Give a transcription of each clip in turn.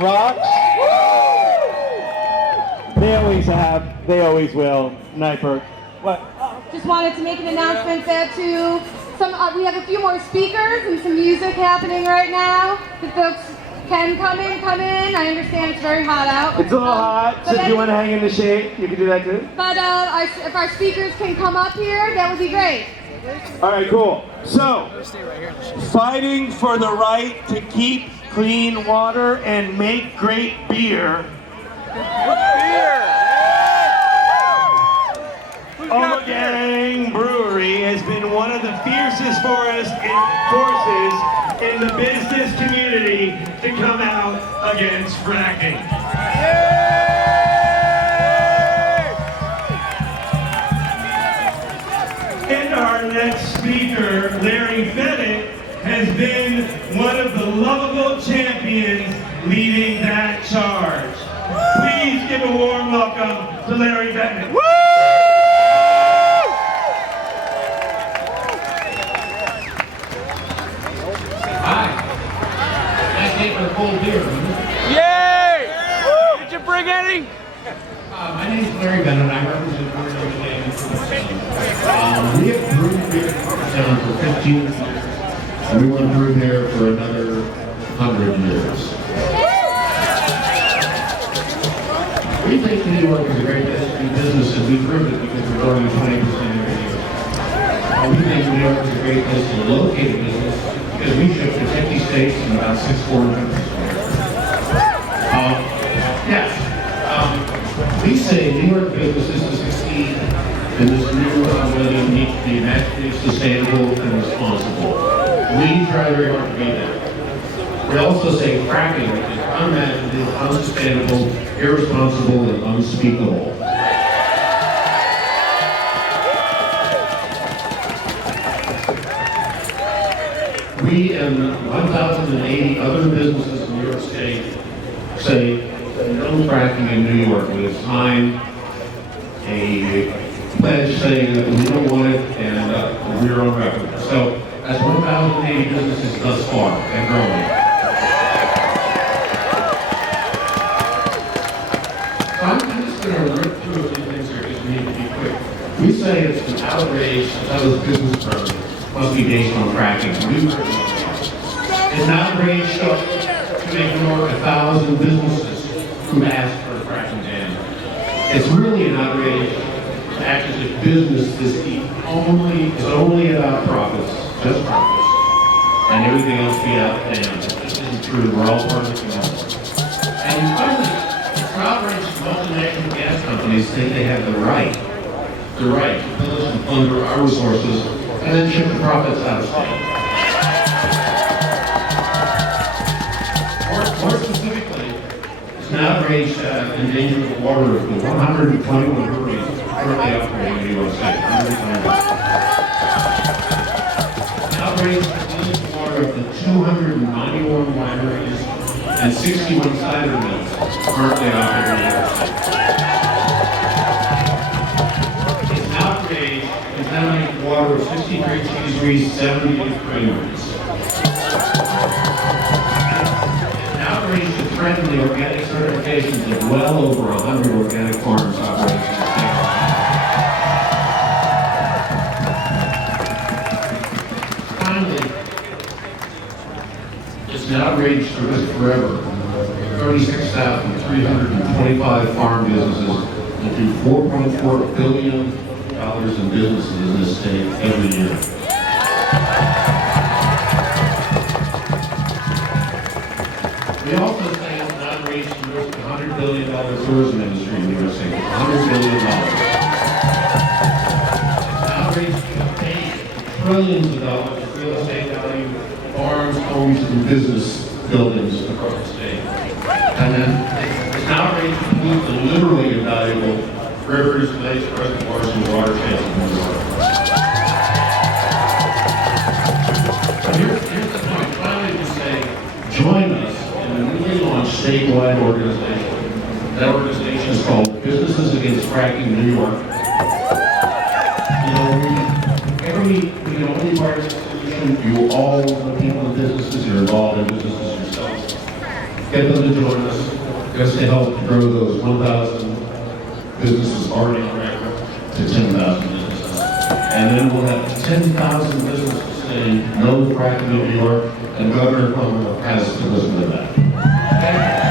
rocks. They always have. They always will. Sniper. What? Just wanted to make an announcement there too. We have a few more speakers and some music happening right now. If folks can come in. I understand it's very hot out. It's a little hot, so if you want to hang in the shade, you can do that too. But if our speakers can come up here, that would be great. All right, cool. So, fighting for the right to keep clean water and make great beer. Gang Brewery has been one of the fiercest forces in the business community to come out against fracking. And our next speaker, Larry Bennett, has been one of the lovable champions leading that charge. Please give a warm welcome to Larry Bennett. Woo! Cold beer. Yay! Did you bring any? My name is Larry Bennett. I represent York Crossroads. We have brewed beer in Town for 15 years, and we want to brew there for another 100 years. We think New York is a great place to do business, and we prove it because we're growing 20% every year. We think New York is a great place to locate a business because we ship to 50 states and about 6 foreign countries. We say New York businesses to succeed in this new ability need to be imaginative, sustainable, and responsible. We try very hard to be that. We also say fracking is unimaginative, unsustainable, irresponsible, and unspeakable. We and 1,080 other businesses in New York State say no fracking in New York. We have signed a pledge saying that we don't want it, and we're on record. So that's 1,080 businesses thus far and growing. So I'm just going to rip through a few things here because we need to be quick. We say it's an outrage that those business permits must be based on fracking. It's an outrage to ignore 1,000 businesses who asked for a fracking ban. It's really an outrage to act as if business is only about profits, just profits, and everything else be out there. It just isn't true. We're all part of the community. And finally, it's an outrage to multinational gas companies think they have the right to pillage and plunder our resources and then ship the profits out of state. More specifically, it's an outrage to endanger the water of the 121 breweries currently operating in New York State. An outrage to pollute the water of the 291 wineries and 61 cider mills currently operating in New York State. It's an outrage to contaminate the water of 63 cheeseries, 78 creameries. To threaten the organic certifications of well over 100 organic farms operating in the state. Finally, it's an outrage to risk forever 36,325 farm businesses that do $4.4 billion in businesses in this state every year. We also say it's an outrage to risk $100 billion tourism industry in New York State. $100 billion. It's an outrage to pay trillions of dollars of real estate value, farms, homes, and business buildings across the state. And then it's an outrage to pollute the literally invaluable rivers, lakes, reservoirs, and watersheds in New York. So here's the point. Finally, we say, join us. Launched statewide organization. That organization is called Businesses Against Fracking New York. We can only part of the solution. You all, the people in businesses, you're involved in businesses yourselves. get them to join us, just to help grow those 1,000 businesses already on record to 10,000 businesses. And then we'll have 10,000 businesses saying no fracking in New York, and Governor Cuomo has to listen to that. Okay?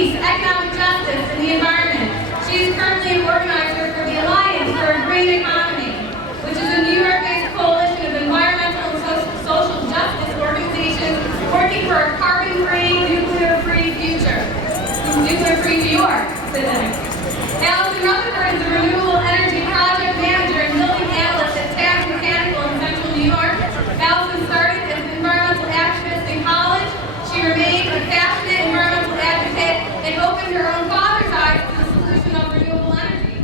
Economic justice and the environment. She is currently an organizer for the Alliance for a Green Economy, which is a New York-based coalition of environmental and social justice organizations working for a carbon-free, nuclear-free future. Nuclear-free New York, specifically. Allison Rutherford is a renewable energy project manager and building analyst at Taft Mechanical in Central New York. Allison started as an environmental activist in college. She remained a passionate environmental advocate and opened her own father's eyes to the solution of renewable energy.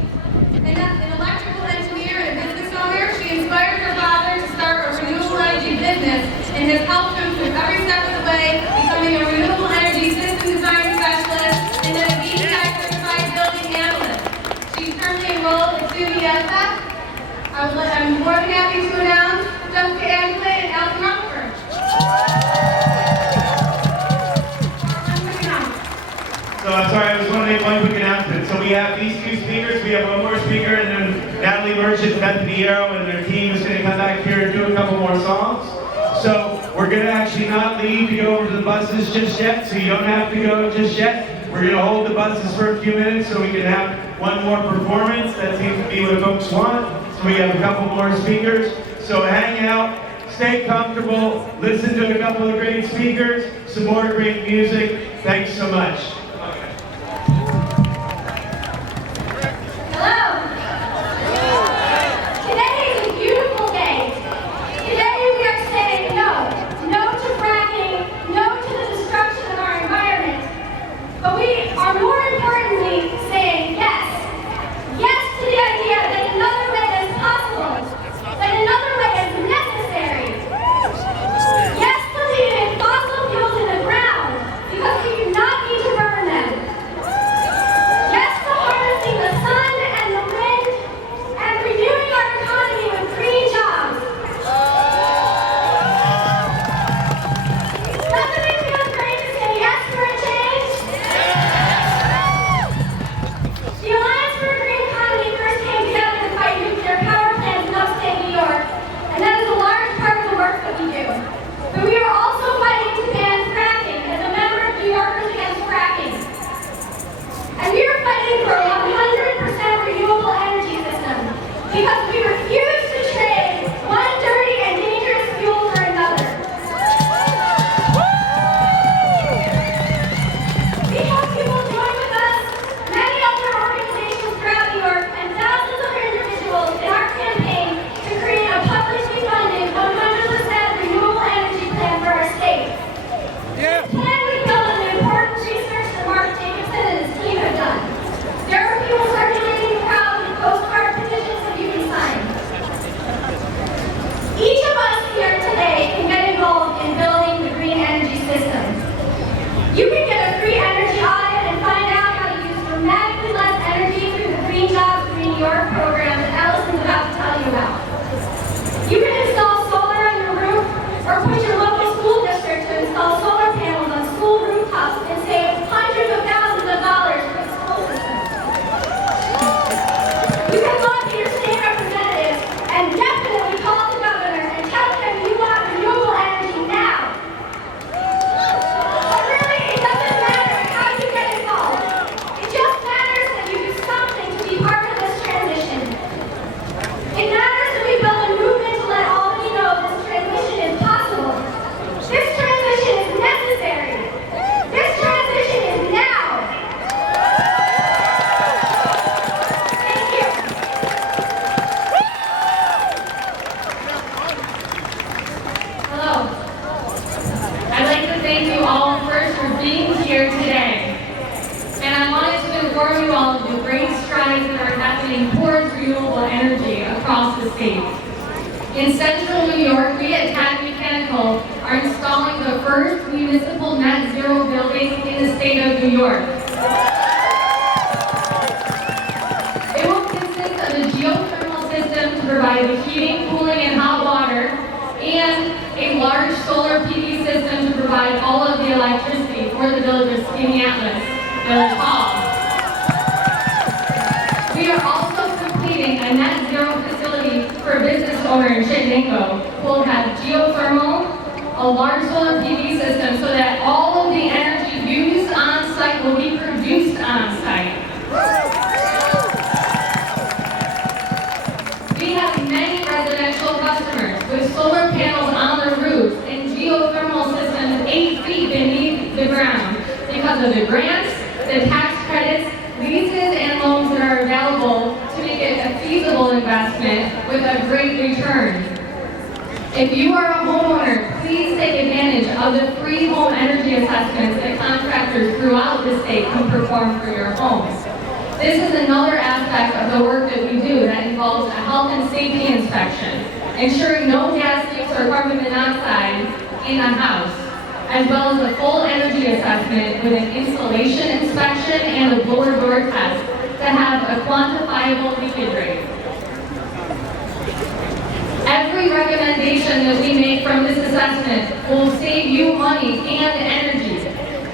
An electrical engineer and a business owner, she inspired her father to start a renewable energy business and has helped him through every step of the way, becoming a renewable energy system design specialist and then a BEI certified building analyst. She's currently enrolled at CBSF. I'm more than happy to announce Jessica Angela and Allison Rutherford. So I'm sorry, I was going to make one quick announcement. So we have these two speakers, we have one more speaker, and then Natalie Merchant and Beth Piero and their team is going to come back here and do a couple more songs. So we're going to actually not leave to go over to the buses just yet, so you don't have to go just yet. We're going to hold the buses for a few minutes so we can have one more performance. That seems to be what folks want. So we have a couple more speakers. So hang out, stay comfortable, listen to a couple of great speakers, some more great music. Thanks so much. There are people circulating the crowd with postcard petitions that you can sign. You can log to your state representatives and definitely call the governor and tell him you want renewable energy now. But really, it doesn't matter how you get involved. It just matters that you do something to be part of this transition. It matters that we build a movement to let Albany know this transition is possible. This transition is necessary. This transition is now. Thank you. Hello. I'd like to thank you all first for being here today. And I wanted to inform you all of the great strides that are happening towards renewable energy across the state. In central New York, we at TAG Mechanical are installing the first municipal net zero building in the state of New York. It will consist of a geothermal system to provide the heating, cooling, and hot water, and a large solar PV system to provide all of the electricity for the village of Skaneateles Village Hall. We are also completing a net zero facility for a business owner in Chittenango who will have geothermal, a large solar PV system so that all of the energy used on site will be produced on site. We have many residential customers with solar panels on their roofs and geothermal systems 8 feet beneath the ground because of the grants, the tax credits, leases, and loans that are available to make it a feasible investment with a great return. If you are a homeowner, please take advantage of the free home energy assessments that contractors throughout the state can perform for your homes. This is another aspect of the work that we do that involves a health and safety inspection, ensuring no gas leaks or carbon monoxide in a house, as well as a full energy assessment with an installation inspection and a blower door test to have a quantifiable leakage rate. Every recommendation that we make from this assessment will save you money and energy.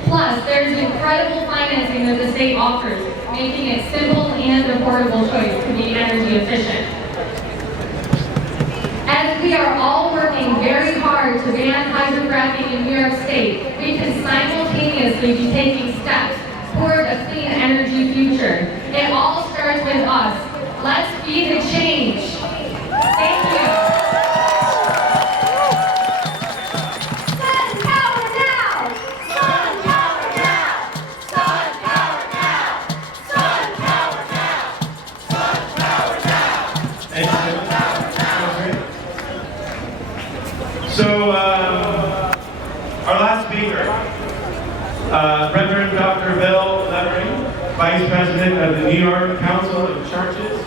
Plus, there's incredible financing that the state offers, making it simple and affordable choice to be energy efficient. As we are all working very hard to ban hydrofracking in New York State, we can simultaneously be taking steps toward a clean energy future. It all starts with us. Let's be the change. Thank you. Sun power now! Sun power now! Sun power now! Sun power now! Sun power now! Thank you. So, our last speaker, Reverend Dr. Bill Levering, Vice President of the New York Council of Churches,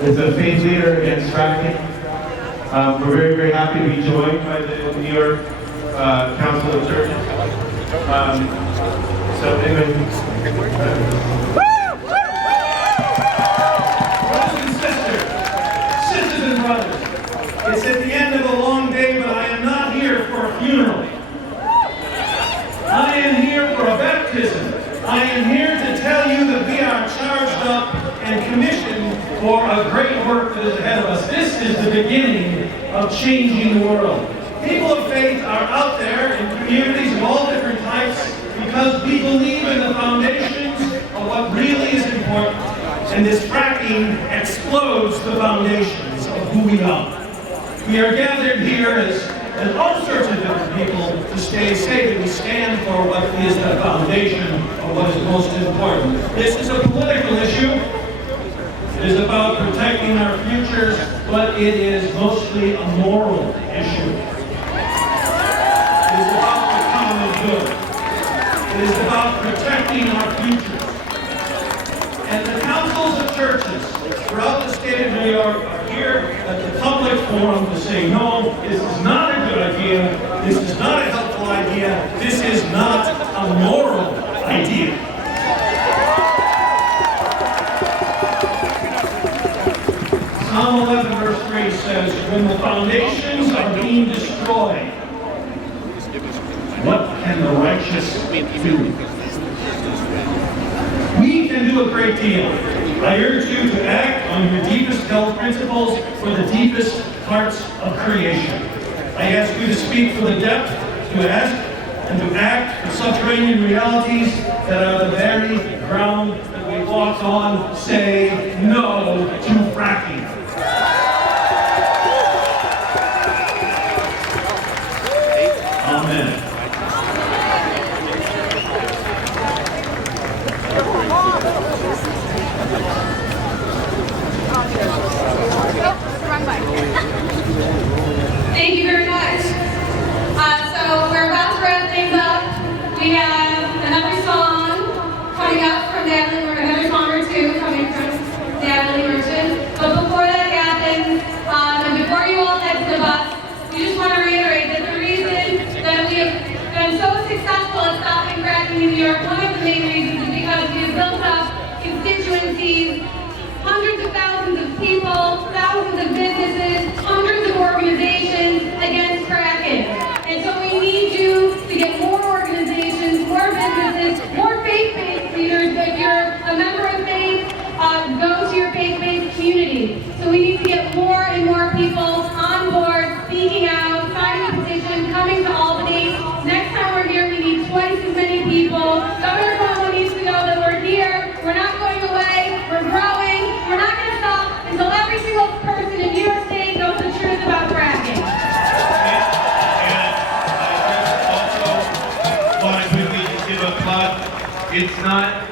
is a faith leader against fracking. We're very, very happy to be joined by the New York Council of Churches. So anyway. Brothers and sisters and brothers, it's at the end of a long day, but I am not here for a funeral. I am here for a baptism. I am here to tell you that we are charged up and commissioned for a great work that is ahead of us. This is the beginning of changing the world. People of faith are out there in communities of all different types because we believe in the foundations of what really is important. And this fracking explodes the foundations of who we are. We are gathered here as all sorts of different people to say that we stand for what is the foundation of what is most important. This is a political issue. It is about protecting our futures, but it is mostly a moral issue. It is about the common good. It is about protecting our futures. And the councils of churches throughout the state of New York are here at the public forum to say, no, this is not a good idea, this is not a helpful idea, this is not a moral idea. Psalm 11 verse 3 says, when the foundations are being destroyed, what can the righteous do? We can do do a great deal. I urge you to act on your deepest held principles for the deepest parts of creation. I ask you to speak for the depth, to ask and to act for subterranean realities that are the very ground that we walk on. Say no to fracking. Amen. Thank you very much. So we're about to wrap things up. We have another song coming up from Natalie, or another song or two coming from Natalie Merchant. But before that happens, and before you all head to the bus, we just want to reiterate that the reason that we have been so successful at stopping fracking in New York, one of the main reasons is because we have built up constituencies, hundreds of thousands of people, thousands of businesses, hundreds of organizations against fracking. And so we need you to get more organizations, more businesses, more faith-based leaders. If you're a member of faith, go to your faith-based community. So we need to get more and more people on board, speaking out, signing a petition, coming to Albany. Next time we're here, we need twice as many people. Governor Cuomo needs to know that we're here. We're not going away. We're growing. We're not going to stop until every single person in New York State knows the truth about fracking. It's not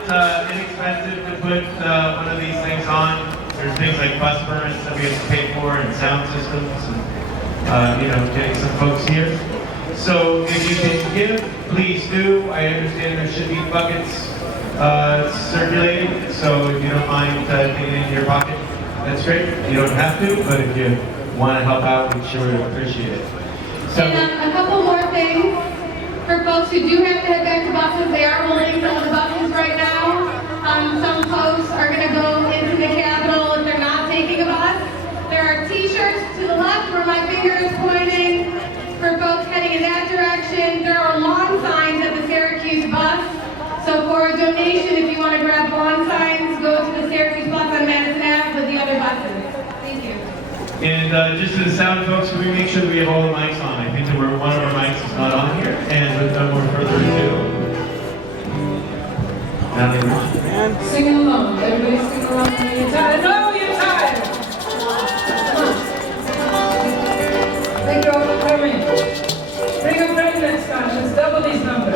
inexpensive to put one of these things on. There's things like bus permits that we have to pay for, and sound systems, and getting some folks here. So if you can give, please do. I understand there should be buckets circulating, so if you don't mind taking it in your pocket, that's great. You don't have to, but if you want to help out, we sure appreciate it. So, And a couple more things. For folks who do have to head back to buses, they are holding some of the buses right now. Some folks are going to go into the Capitol if they're not taking a bus. There are t-shirts to the left where my finger is pointing for folks heading in that direction. There are lawn signs at the Syracuse bus. So for a donation, if you want to grab lawn signs, go to the Syracuse bus on Madison Ave with the other buses. Thank you. and just to the sound folks, can we make sure that we have all the mics on? I think that one of our mics is not on here. And with no more further ado, Natalie Merchant. Sing along. Everybody sing along when you're tired. No, you're tired. Thank you all for coming. Bring a friend next time. Let's double these numbers.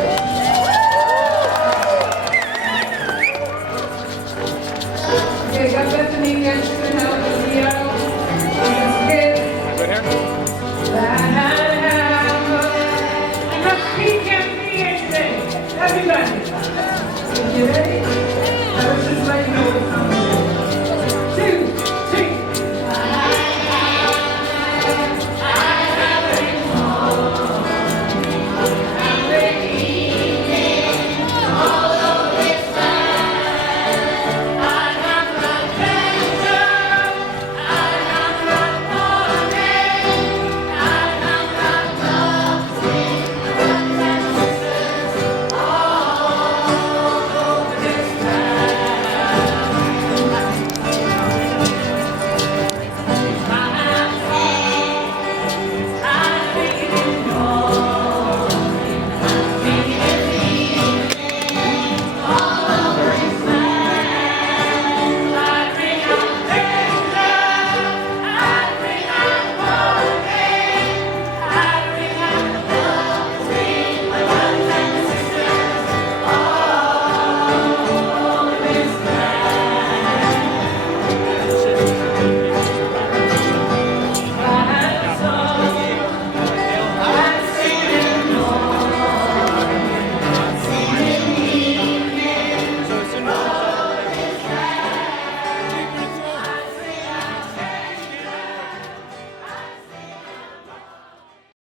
Okay, got Bethany next to help with the